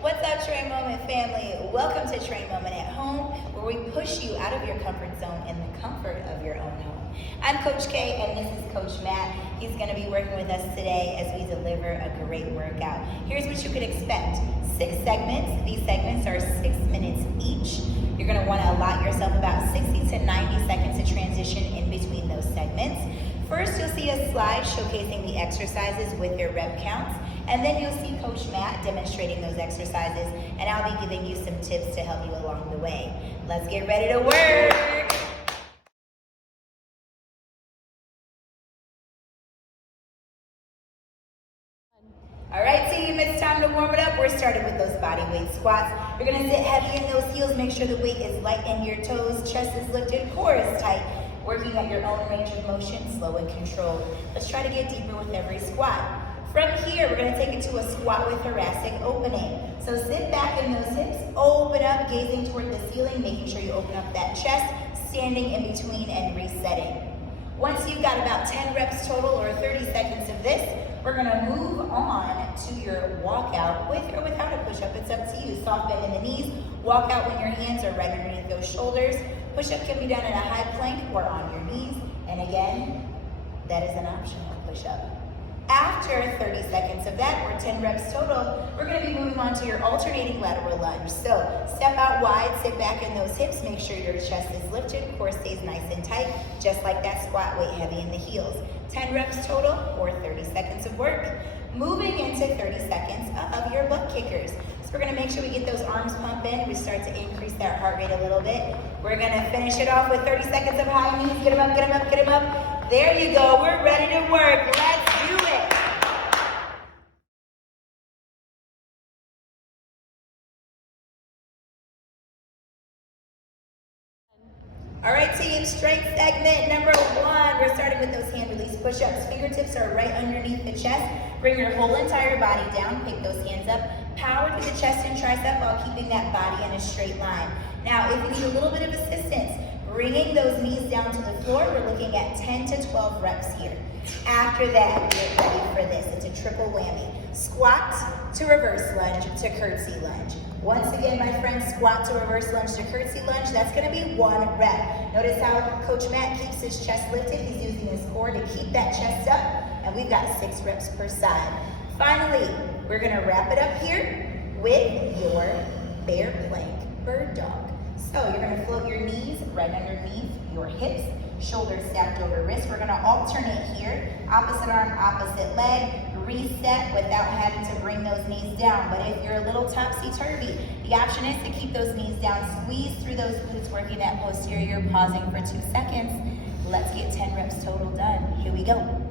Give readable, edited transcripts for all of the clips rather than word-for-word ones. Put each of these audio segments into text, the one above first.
What's up, Train Moment family? Welcome to Train Moment at Home, where we push you out of your comfort zone in the comfort of your own home. I'm Coach K, and this is Coach Matt. He's going to be working with us today as we deliver a great workout. Here's what you could expect. 6 segments. These segments are 6 minutes each. You're going to want to allot yourself about 60 to 90 seconds to transition in between those segments. First, you'll see a slide showcasing the exercises with your rep counts, and then you'll see Coach Matt demonstrating those exercises, and I'll be giving you some tips to help you along the way. Let's get ready to work! All right, team, it's time to warm it up. We're starting with those body weight squats. You're gonna sit heavy in those heels, make sure the weight is light in your toes, chest is lifted, core is tight. Working at your own range of motion, slow and controlled. Let's try to get deeper with every squat. From here, we're gonna take it to a squat with thoracic opening. So sit back in those hips, open up, gazing toward the ceiling, making sure you open up that chest, standing in between and resetting. Once you've got about 10 reps total or 30 seconds of this, we're gonna move on to your walkout with or without a push-up. It's up to you. Soft bend in the knees, walk out when your hands are right underneath those shoulders. Push-up can be done in a high plank or on your knees. And again, that is an optional push-up. After 30 seconds of that, or 10 reps total, we're gonna be moving on to your alternating lateral lunge. So step out wide, sit back in those hips, make sure your chest is lifted, core stays nice and tight, just like that squat, weight heavy in the heels. 10 reps total, or 30 seconds of work. Moving into 30 seconds of your butt kickers. So we're gonna make sure we get those arms pumping. We start to increase that heart rate a little bit. We're gonna finish it off with 30 seconds of high knees. Get them up, get them up, get them up. There you go, we're ready to work. Let's do it. All right, team, strength segment number 1. We're starting with those hand release push-ups. Fingertips are right underneath the chest. Bring your whole entire body down. Pick those hands up. Power through the chest and tricep while keeping that body in a straight line. Now, if you need a little bit of assistance, bringing those knees down to the floor, we're looking at 10 to 12 reps here. After that, get ready for this. It's a triple whammy. Squat to reverse lunge to curtsy lunge. Once again, my friends, squat to reverse lunge to curtsy lunge. That's gonna be 1 rep. Notice how Coach Matt keeps his chest lifted. He's using his core to keep that chest up, and we've got 6 reps per side. Finally, we're gonna wrap it up here with your bear plank bird dog. So you're gonna float your knees right underneath your hips, shoulders stacked over wrists. We're gonna alternate here, opposite arm, opposite leg, reset without having to bring those knees down. But if you're a little topsy-turvy, the option is to keep those knees down, squeeze through those glutes, working that posterior, pausing for 2 seconds. Let's get 10 reps total done. Here we go.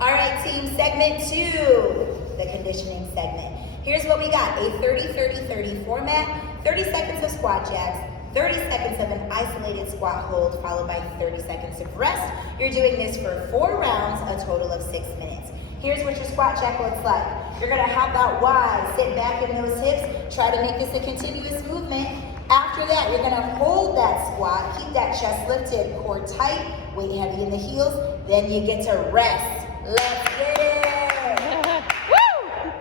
All right, team, segment 2, the conditioning segment. Here's what we got, a 30-30-30 format, 30 seconds of squat jacks, 30 seconds of an isolated squat hold, followed by 30 seconds of rest. You're doing this for 4 rounds, a total of 6 minutes. Here's what your squat jack looks like. You're gonna hop out wide, sit back in those hips, try to make this a continuous movement. After that, you're gonna hold that squat, keep that chest lifted, core tight, weight heavy in the heels, then you get to rest. Let's get it. Woo!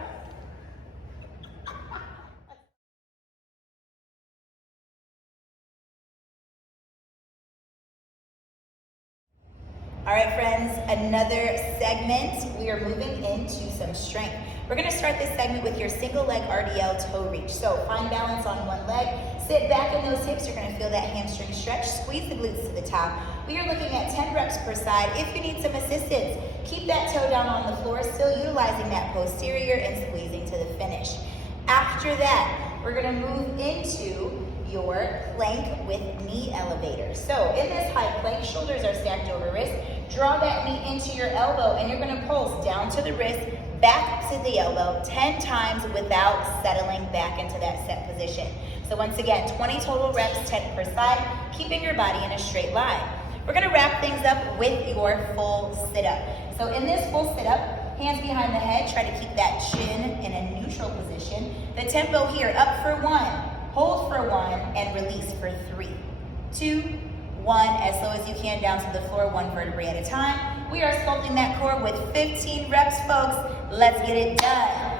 All right, friends, another segment. We are moving into some strength. We're gonna start this segment with your single leg RDL toe reach. So find balance on one leg, sit back in those hips. You're gonna feel that hamstring stretch, squeeze the glutes to the top. We are looking at 10 reps per side. If you need some assistance, keep that toe down on the floor, still utilizing that posterior and squeezing to the finish. After that, we're gonna move into your plank with knee elevator. So in this high plank, shoulders are stacked over wrist. Draw that knee into your elbow, and you're gonna pulse down to the wrist, back to the elbow 10 times without settling back into that set position. So once again, 20 total reps, 10 per side, keeping your body in a straight line. We're gonna wrap things up with your full sit-up. So in this full sit-up, hands behind the head, try to keep that chin in a neutral position. The tempo here, up for 1, hold for 1, and release for 3, 2, 1, as slow as you can down to the floor, 1 vertebrae at a time. We are sculpting that core with 15 reps, folks. Let's get it done.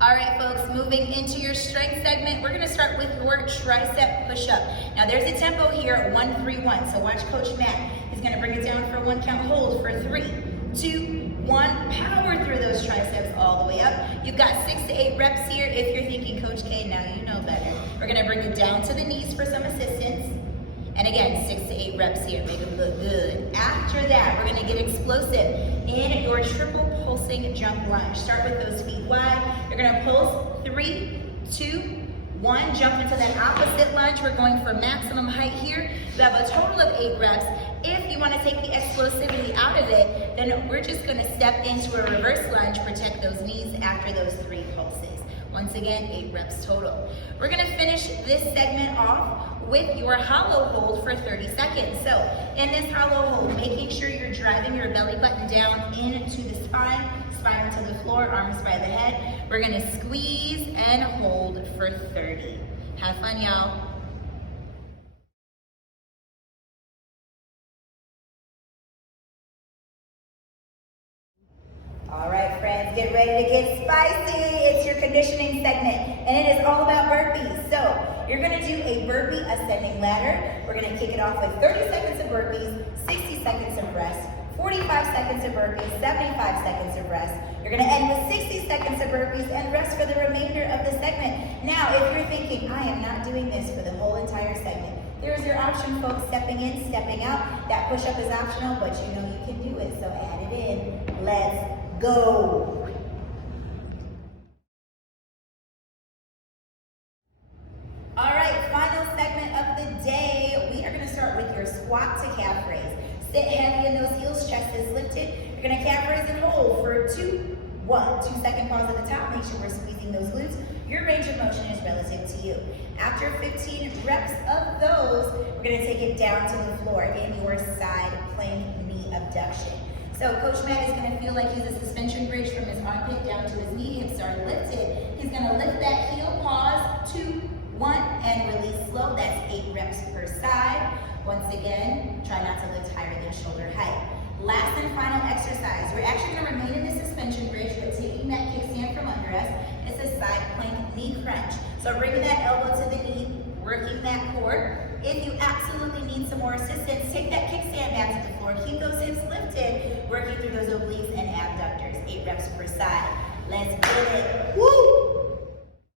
All right, folks, moving into your strength segment, we're gonna start with your tricep push-up. Now there's a tempo here, 1-3-1. So watch Coach Matt. He's gonna bring it down for 1 count, hold for 3, 2, 1. Power through those triceps all the way up. You've got 6 to 8 reps here. If you're thinking, Coach K, now you know better. We're gonna bring it down to the knees for some assistance. And again, 6 to 8 reps here, make them look good. After that, we're gonna get explosive in your triple pulsing jump lunge. Start with those feet wide. You're gonna pulse, 3, 2, 1. Jump into that opposite lunge. We're going for maximum height here. You have a total of 8 reps. If you wanna take the explosivity out of it, then we're just gonna step into a reverse lunge, protect those knees after those 3 pulses. Once again, 8 reps total. We're gonna finish this segment off with your hollow hold for 30 seconds. So in this hollow hold, making sure you're driving your belly button down into the spine to the floor, arms by the head. We're gonna squeeze and hold for 30. Have fun, y'all. All right, friends, get ready to get spicy. It's your conditioning segment, and it is all about burpees. So you're gonna do a burpee ascending ladder. We're gonna kick it off with 30 seconds of burpees, 60 seconds of rest, 45 seconds of burpees, 75 seconds of rest. You're gonna end with 60 seconds of burpees and rest for the remainder of the segment. Now, if you're thinking, I am not doing this for the whole entire segment, there's your option, folks, stepping in, stepping out. That push-up is optional, but you know you can do it, so add it in. Let's go. All right, final segment of the day. We are gonna start with your squat to calf raise. Sit heavy in those heels, chest is lifted. You're gonna calf raise and hold for 2, 1. 2-second pause at the top, make sure we're squeezing those glutes. Your range of motion is relative to you. After 15 reps of those, we're gonna take it down to the floor in your side plank knee abduction. So Coach Matt is gonna feel like he's a suspension bridge from his armpit down to his knee, hips are lifted. He's gonna lift that heel, pause, 2, 1, and release slow. That's 8 reps per side. Once again, try not to lift higher than shoulder height. Last and final exercise. We're actually gonna remain in the suspension bridge, but taking that kickstand from under us, it's a side plank knee crunch. So bringing that elbow to the knee, working that core. If you absolutely need some more assistance, take that kickstand back to the floor, keep those hips lifted, working through those obliques and abductors. 8 reps per side. Let's get it. Woo!